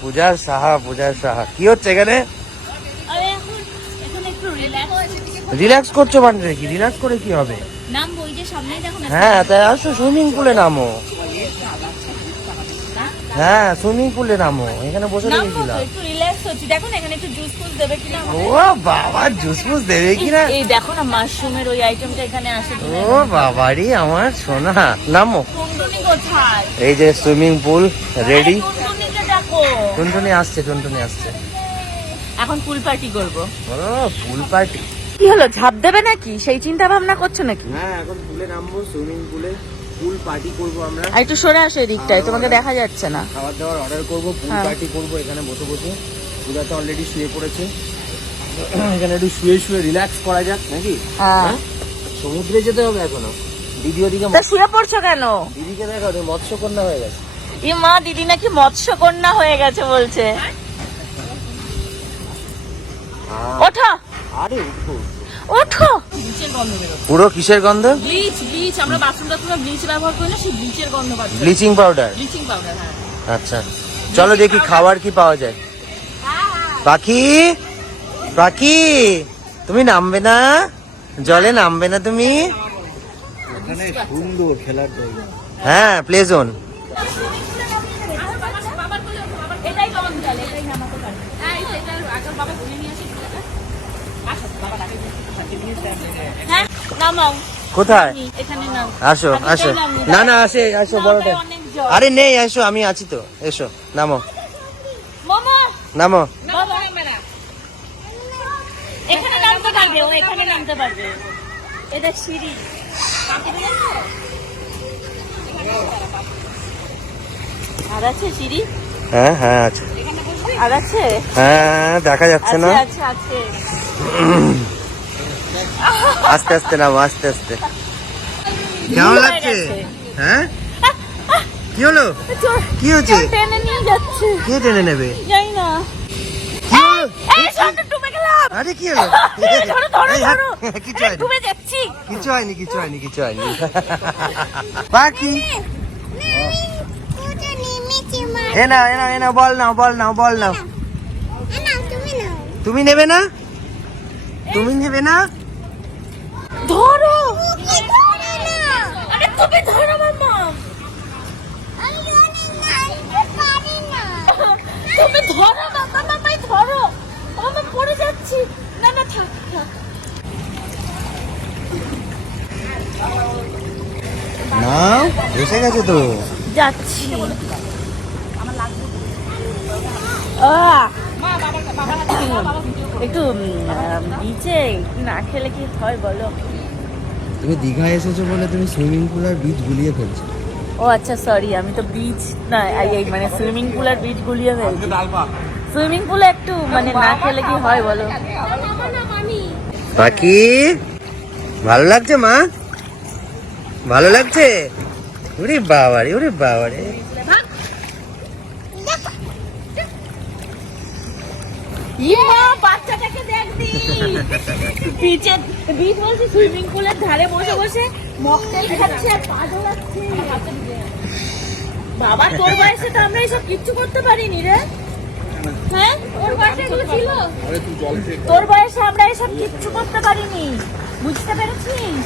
পূজার সাহা কি হচ্ছে এখানে? রিল্যাক্স করছো মানে কি? রিল্যাক্স করে কি হবে? হ্যাঁ তাই আসো, সুইমিং পুলে নামো। হ্যাঁ সুইমিং পুলে নামো, এখানে বসে রেখেছিলাম। ও বাবা, জুস ফুস দেবে কিনা? এই দেখো না, মাশরুমের ওই আইটেমটা এখানে আসে। ও বাবারি আমার সোনা, নামো। টুনটুনি কোথায়? এই যে সুইমিং পুল রেডি। টুনটুনিকে ডাকো। টুনটুনি আসছে। এখন পুল পার্টি করবো। ও পুল পার্টি কি হলো, ঝাঁপ দেবে নাকি সেই চিন্তা ভাবনা করছো নাকি? হ্যাঁ এখন পুলে নামবো, সুইমিং পুলে পুল পার্টি করবো আমরা। আর একটু সরে আসো এদিকটায়, তোমাকে দেখা যাচ্ছে না। খাবার দাবার অর্ডার করবো, পুল পার্টি করবো এখানে বসে বসে। পূজা তো অলরেডি শুয়ে পড়েছে, এখানে একটু শুয়ে রিল্যাক্স করা যাক নাকি? হ্যাঁ সমুদ্রে যেতে হবে এখনো। দিদি ওদিকে শুয়ে পড়ছো কেন? দিদিকে দেখো, মৎস্যকন্যা হয়ে গেছে। ই মা, দিদি নাকি মৎস্যকন্যা হয়ে গেছে বলছে। ওঠো, আরে ওঠো। পুরো কিসের গন্ধ? ব্লিচ, আমরা বাথরুমটা ব্লিচ ব্যবহার করি না, সেই ব্লিচের গন্ধ পাচ্ছি। Bleaching powder. হ্যাঁ। আচ্ছা চলো দেখি খাবার কি পাওয়া যায়। পাখি তুমি নামবে না জলে? নামবে না তুমি? এখানে সুন্দর খেলার জায়গা। হ্যাঁ প্লে জোন। কোথায়? আসো না আসো বড়টা। আরে নেই, আসো আমি আছি তো, এসো নামো। এখানে নামতে পারবে। এটা সিঁড়ি। আর আছে সিঁড়ি? হ্যাঁ আছে। আর আছে? হ্যাঁ দেখা যাচ্ছে না। আছে। আস্তে নামো, আস্তে কেমন লাগছে? হ্যাঁ কি হলো? কি হচ্ছে? টেনে নিয়ে যাচ্ছে। কে টেনে নেবে? জানি না। আরে কি হলো? কিছু হয়নি। পাখি এ না বল নাও। তুমি নেবে না? ধরো। আরে তুমি ধরো মাম্মা। তুমি ধরো মাম্মাই ধরো। আমি পড়ে যাচ্ছি। না থাক। নাও, এসে গেছে তো। যাচ্ছি। একটু বিচে না খেলে কি হয় বলো? তুমি দীঘায় এসেছো বলে তুমি সুইমিং পুল আর বিচ গুলিয়ে ফেলছো। ও আচ্ছা সরি, আমি তো বিচ না মানে সুইমিং পুল আর বিচ গুলিয়ে ফেলছি। সুইমিং পুলে একটু মানে না খেলে কি হয় বলো? বাকি ভালো লাগছে মা? ভালো লাগছে? ওরে বাবারে বাচ্চাটাকে দেখবি। বিচ বলছি, সুইমিং পুলের ধারে বসে বসে মকটেল খাচ্ছে আর পা ঢোলাচ্ছে। বাবা তোর বয়সে তো আমরা এসব কিচ্ছু করতে পারিনি রে। হ্যাঁ তোর বয়সে এগুলো ছিল? তোর বয়সে আমরা এসব কিচ্ছু করতে পারিনি, বুঝতে পেরেছিস?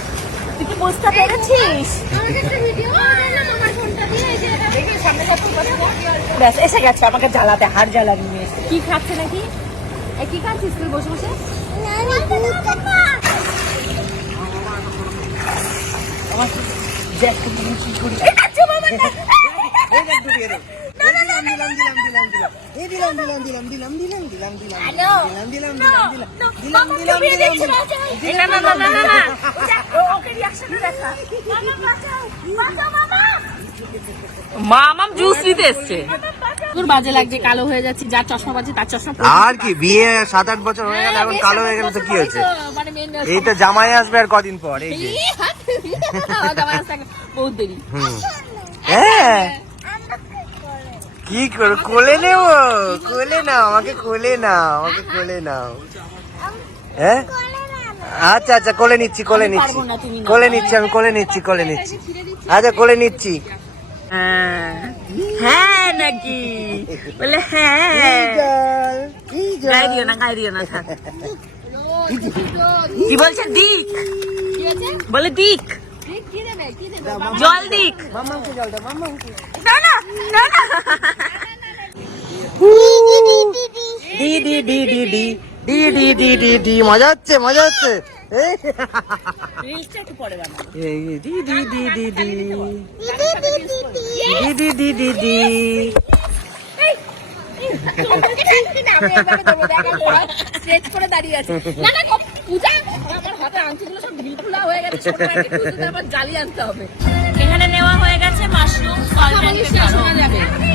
তুই কি বুঝতে পেরেছিস? ব্যাস এসে গেছে আমাকে জ্বালাতে, হাড় জ্বালা নিয়ে। কি খাচ্ছে নাকি? কি খাচ্ছিস তুই বসে বসে? মামাম জুস নিতে এসছে। তোর বাজে লাগছে, কালো হয়ে যাচ্ছে, যার চশমা বাজে তার চশমা। আর কি, বিয়ে 7-8 বছর হয়ে গেল, এখন কালো হয়ে গেল তো কি হয়েছে? এই তো জামাই আসবে আর কদিন পর। এই যে বহুত দেরি। হ্যাঁ কি করো, কোলে নেবো? কোলে নাও আমাকে, কোলে নাও। হ্যাঁ আচ্ছা কোলে নিচ্ছি। আমি কোলে নিচ্ছি। আচ্ছা কোলে নিচ্ছি। হ্যাঁ তাই নাকি? বলে হ্যাঁ। গায়ে দিও না, গায়ে দিও না, থাক। কি বলছে? দিক বলে, দিক জল দিক। মাম্মাকে জল দাও, মাম্মাকে। না না না না। D D D D D D D D D D মজা হচ্ছে, মজা হচ্ছে। রিলসটা একটু পরে বানাবো। এই D D D D D D D D D D. Stretch করে দাঁড়িয়ে আছে। না না পূজা, আমার হাতে আংটিগুলো সব ঢিল খোলা হয়ে গেছে, আবার জালি আনতে হবে। এখানে নেওয়া হয়ে গেছে মাশরুম, সল্ট এন্ড পেপার।